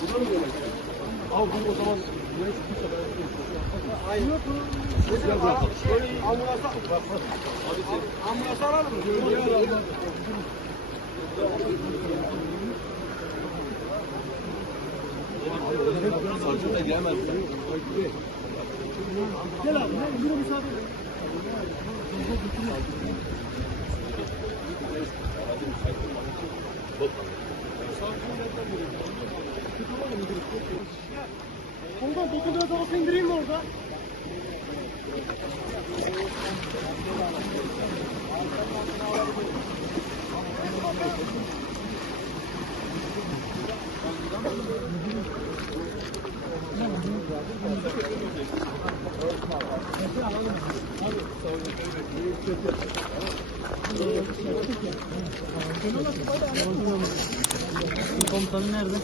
Al bunu o zaman. Aynı. Ambulans alalım mı? Savcı da gelmez. Gel abi, yürü müsaade edin. Ondan 9 lira tavası indireyim mi orada? Komutanı nerede?